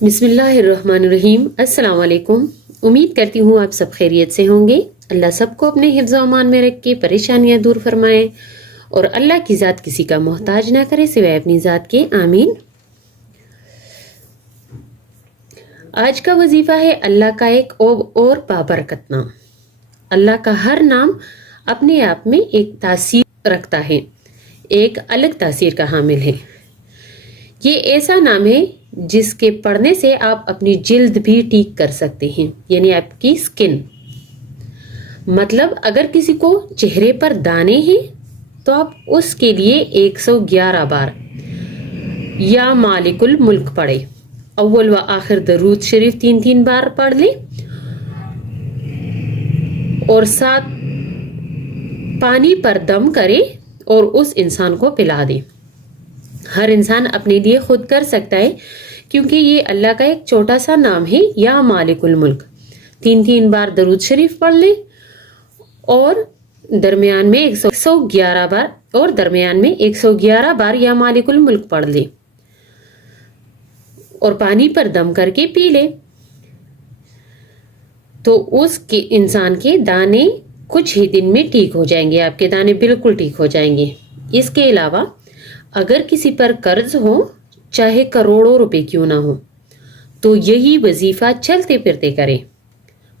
بسم اللہ الرحمن الرحیم. السلام علیکم. امید کرتی ہوں آپ سب خیریت سے ہوں گے. اللہ سب کو اپنے حفظ و امان میں رکھ کے پریشانیاں دور فرمائے اور اللہ کی ذات کسی کا محتاج نہ کرے سوائے اپنی ذات کے. آمین. آج کا وظیفہ ہے اللہ کا ایک اور بابرکت نام. اللہ کا ہر نام اپنے آپ میں ایک تاثیر رکھتا ہے، ایک الگ تاثیر کا حامل ہے. یہ ایسا نام ہے جس کے پڑھنے سے آپ اپنی جلد بھی ٹھیک کر سکتے ہیں، یعنی آپ کی سکن. مطلب اگر کسی کو چہرے پر دانے ہیں تو آپ اس کے لیے 111 بار یا مالک الملک پڑھے. اول و آخر درود شریف 3 بار پڑھ لیں اور ساتھ پانی پر دم کرے اور اس انسان کو پلا دے. ہر انسان اپنے لیے خود کر سکتا ہے کیونکہ یہ اللہ کا ایک چھوٹا سا نام ہے. یا مالک الملک 3 بار درود شریف پڑھ لیں اور درمیان میں 111 بار اور درمیان میں 111 بار یا مالک الملک پڑھ لیں اور پانی پر دم کر کے پی لیں تو اس کے انسان کے دانے کچھ ہی دن میں ٹھیک ہو جائیں گے. آپ کے دانے بالکل ٹھیک ہو جائیں گے. اس کے علاوہ اگر کسی پر قرض ہو چاہے کروڑوں روپے کیوں نہ ہو تو یہی وظیفہ چلتے پھرتے کریں،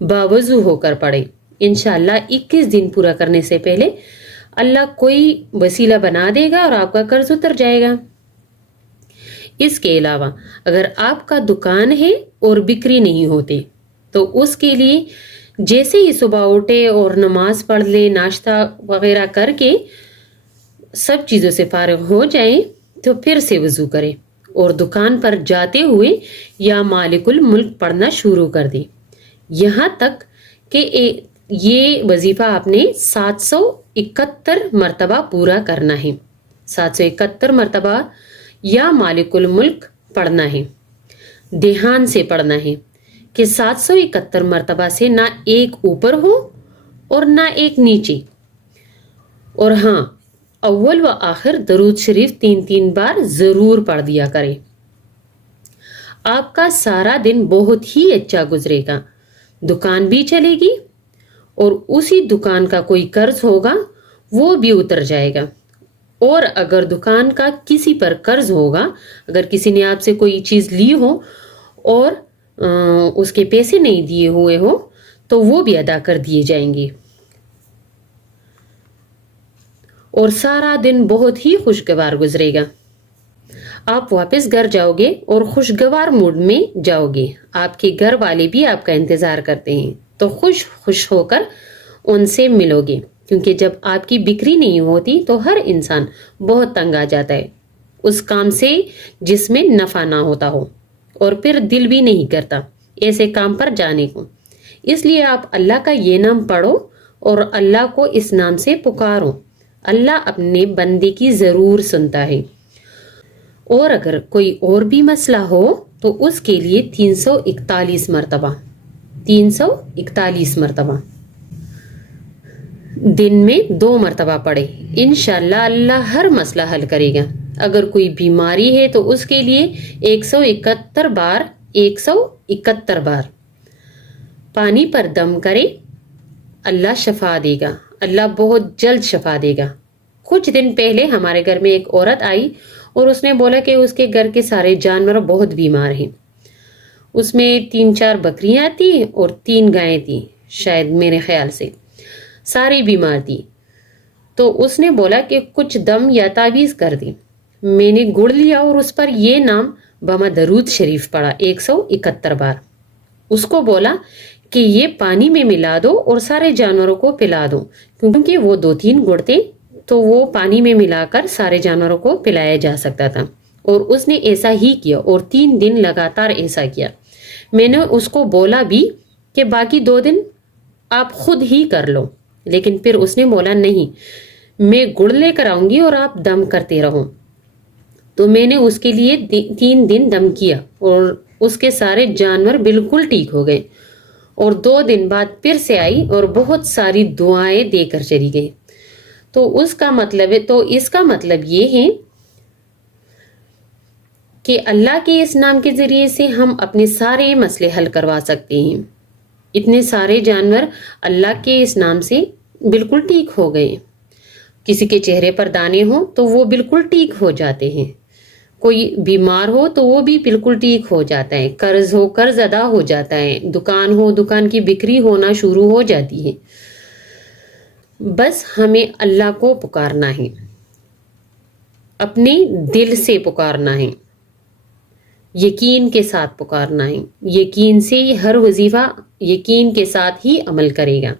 باوضو ہو کر پڑھیں. انشاءاللہ 21 دن پورا کرنے سے پہلے اللہ کوئی وسیلہ بنا دے گا اور آپ کا قرض اتر جائے گا. اس کے علاوہ اگر آپ کا دکان ہے اور بکری نہیں ہوتے تو اس کے لیے جیسے ہی صبح اٹھے اور نماز پڑھ لے، ناشتہ وغیرہ کر کے سب چیزوں سے فارغ ہو جائیں تو پھر سے وضو کریں اور دکان پر جاتے ہوئے یا مالک الملک پڑھنا شروع کر دیں، یہاں تک کہ یہ وظیفہ آپ نے 771 مرتبہ پورا کرنا ہے. 771 مرتبہ یا مالک الملک پڑھنا ہے. دھیان سے پڑھنا ہے کہ 771 مرتبہ سے نہ ایک اوپر ہو اور نہ ایک نیچے. اور ہاں، اول و آخر درود شریف 3 بار ضرور پڑھ دیا کریں. آپ کا سارا دن بہت ہی اچھا گزرے گا. دکان بھی چلے گی اور اسی دکان کا کوئی قرض ہوگا وہ بھی اتر جائے گا. اور اگر دکان کا کسی پر قرض ہوگا، اگر کسی نے آپ سے کوئی چیز لی ہو اور اس کے پیسے نہیں دیے ہوئے ہو تو وہ بھی ادا کر دیے جائیں گے. اور سارا دن بہت ہی خوشگوار گزرے گا. آپ واپس گھر جاؤ گے اور خوشگوار موڈ میں جاؤ گے. آپ کے گھر والے بھی آپ کا انتظار کرتے ہیں تو خوش ہو کر ان سے ملو گے، کیونکہ جب آپ کی بکری نہیں ہوتی تو ہر انسان بہت تنگ آ جاتا ہے اس کام سے جس میں نفع نہ ہوتا ہو، اور پھر دل بھی نہیں کرتا ایسے کام پر جانے کو. اس لیے آپ اللہ کا یہ نام پڑھو اور اللہ کو اس نام سے پکارو. اللہ اپنے بندے کی ضرور سنتا ہے. اور اگر کوئی اور بھی مسئلہ ہو تو اس کے لیے 341 مرتبہ دن میں 2 مرتبہ پڑھے. انشاءاللہ اللہ ہر مسئلہ حل کرے گا. اگر کوئی بیماری ہے تو اس کے لیے 171 بار پانی پر دم کرے. اللہ شفا دے گا. اللہ بہت جلد شفا دے گا. کچھ دن پہلے ہمارے گھر میں ایک عورت آئی اور اس نے بولا کہ اس کے گھر کے سارے جانور بہت بیمار ہیں. اس میں 3-4 بکریاں تھیں اور 3 گائیں تھیں، شاید میرے خیال سے ساری بیمار تھی. تو اس نے بولا کہ کچھ دم یا تعویذ کر دی. میں نے گڑ لیا اور اس پر یہ نام بما درود شریف پڑھا 171 بار. اس کو بولا کہ یہ پانی میں ملا دو اور سارے جانوروں کو پلا دو، کیونکہ وہ 2-3 گڑ تھے تو وہ پانی میں ملا کر سارے جانوروں کو پلایا جا سکتا تھا. اور اس نے ایسا ہی کیا اور 3 دن لگاتار ایسا کیا. میں نے اس کو بولا بھی کہ باقی 2 دن آپ خود ہی کر لو، لیکن پھر اس نے بولا نہیں، میں گڑ لے کر آؤں گی اور آپ دم کرتے رہو. تو میں نے اس کے لیے 3 دن دم کیا اور اس کے سارے جانور بالکل ٹھیک ہو گئے. اور 2 دن بعد پھر سے آئی اور بہت ساری دعائیں دے کر چلی گئی. تو اس کا مطلب یہ ہے کہ اللہ کے اس نام کے ذریعے سے ہم اپنے سارے مسئلے حل کروا سکتے ہیں. اتنے سارے جانور اللہ کے اس نام سے بالکل ٹھیک ہو گئے. کسی کے چہرے پر دانے ہوں تو وہ بالکل ٹھیک ہو جاتے ہیں. کوئی بیمار ہو تو وہ بھی بالکل ٹھیک ہو جاتا ہے. قرض ہو قرض ادا ہو جاتا ہے. دکان ہو دکان کی بکری ہونا شروع ہو جاتی ہے. بس ہمیں اللہ کو پکارنا ہے, اپنے دل سے پکارنا ہے, یقین کے ساتھ پکارنا ہے. یقین سے ہر وظیفہ یقین کے ساتھ ہی عمل کرے گا,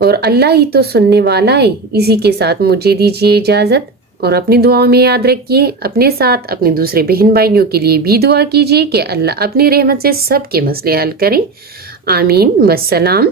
اور اللہ ہی تو سننے والا ہے. اسی کے ساتھ مجھے دیجیے اجازت, اور اپنی دعاؤں میں یاد رکھیے, اپنے ساتھ اپنے دوسرے بہن بھائیوں کے لیے بھی دعا کیجیے کہ اللہ اپنی رحمت سے سب کے مسئلے حل کرے. آمین. والسلام.